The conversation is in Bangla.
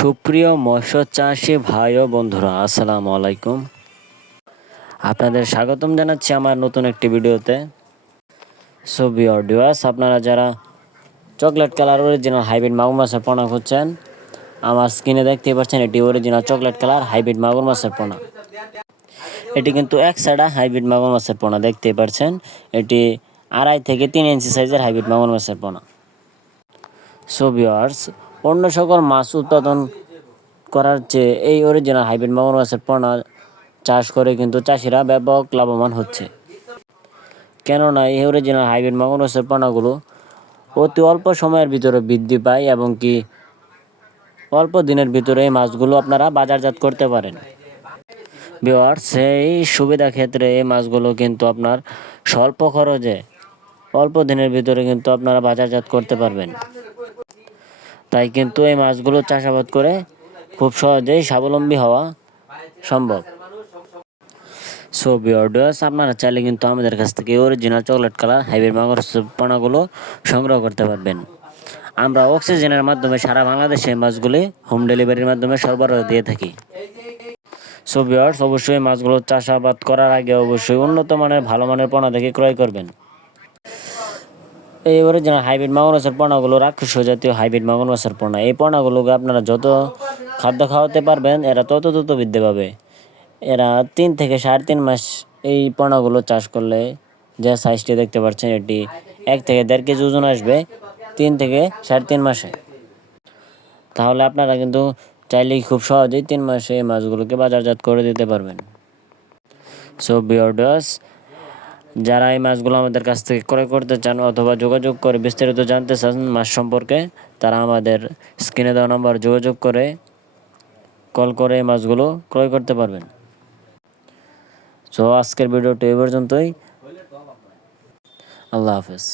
সুপ্রিয় মৎস্য চাষি ভাই ও বন্ধুরা, আসসালামু আলাইকুম। আপনাদের স্বাগতম জানাচ্ছি আমার নতুন একটি ভিডিওতে। সো বিওডিওয়াস আপনারা যারা চকলেট কালার অরিজিনাল হাইব্রিড মাগুর মাছের পোনা খুঁজছেন, আমার স্ক্রিনে দেখতেই পাচ্ছেন, এটি অরিজিনাল চকলেট কালার হাইব্রিড মাগুর মাছের পোনা। এটি কিন্তু এক সাইডা হাইব্রিড মাগুর মাছের পোনা, দেখতেই পাচ্ছেন, এটি আড়াই থেকে তিন ইঞ্চি সাইজের হাইব্রিড মাগুর মাছের পোনা। সো ভিওয়ার্স অন্য সকল মাছ উৎপাদন করার চেয়ে এই অরিজিনাল হাইব্রিড মাগুর মাছের পোনা চাষ করে কিন্তু চাষিরা ব্যাপক লাভবান হচ্ছে। কেননা এই অরিজিনাল হাইব্রিড মাগুর মাছের পোনাগুলো অতি অল্প সময়ের ভিতরে বৃদ্ধি পায় এবং কি অল্প দিনের ভিতরে এই মাছগুলো আপনারা বাজারজাত করতে পারেন। বিওয়ার সেই সুবিধা ক্ষেত্রে এই মাছগুলো কিন্তু আপনার স্বল্প খরচে অল্প দিনের ভিতরে কিন্তু আপনারা বাজারজাত করতে পারবেন। তাই কিন্তু এই মাছগুলো চাষাবাদ করে খুব সহজেই স্বাবলম্বী হওয়া সম্ভব। সো বিয়ার্ডস আপনারা চাইলে কিন্তু আমাদের কাছ থেকে অরিজিনাল চকলেট কালার হাইব্রিড মাগুর পোনাগুলো সংগ্রহ করতে পারবেন। আমরা অক্সিজেনের মাধ্যমে সারা বাংলাদেশে মাছগুলি হোম ডেলিভারির মাধ্যমে সরবরাহ দিয়ে থাকি। সো বিয়ার্স অবশ্যই মাছগুলো চাষাবাদ করার আগে অবশ্যই উন্নত মানের, ভালো মানের পোনা দেখে ক্রয় করবেন। এই অরিজিনাল হাইব্রিড মাগুর মাছের পোনাগুলো রাক্ষস জাতীয় হাইব্রিড মাগুর মাছের পোনা। এই পোনাগুলোকে আপনারা যত খাদ্য খাওয়াতে পারবেন, এরা তত তত বৃদ্ধি পাবে। এরা তিন থেকে সাড়ে তিন মাস এই পোনাগুলো চাষ করলে যে সাইজটি দেখতে পাচ্ছেন, এটি এক থেকে দেড় কেজি ওজন আসবে তিন থেকে সাড়ে তিন মাসে। তাহলে আপনারা কিন্তু চাইলেই খুব সহজেই তিন মাসে এই মাছগুলোকে বাজারজাত করে দিতে পারবেন। সো বিয়ার্ডস যারা এই মাছগুলো আমাদের কাছ থেকে ক্রয় করতে চান অথবা যোগাযোগ করে বিস্তারিত জানতে চান মাছ সম্পর্কে, তারা আমাদের স্ক্রিনে দেওয়া নাম্বার যোগাযোগ করে কল করে এই মাছগুলো ক্রয় করতে পারবেন। সো আজকের ভিডিওটি এ পর্যন্তই। আল্লাহ হাফেজ।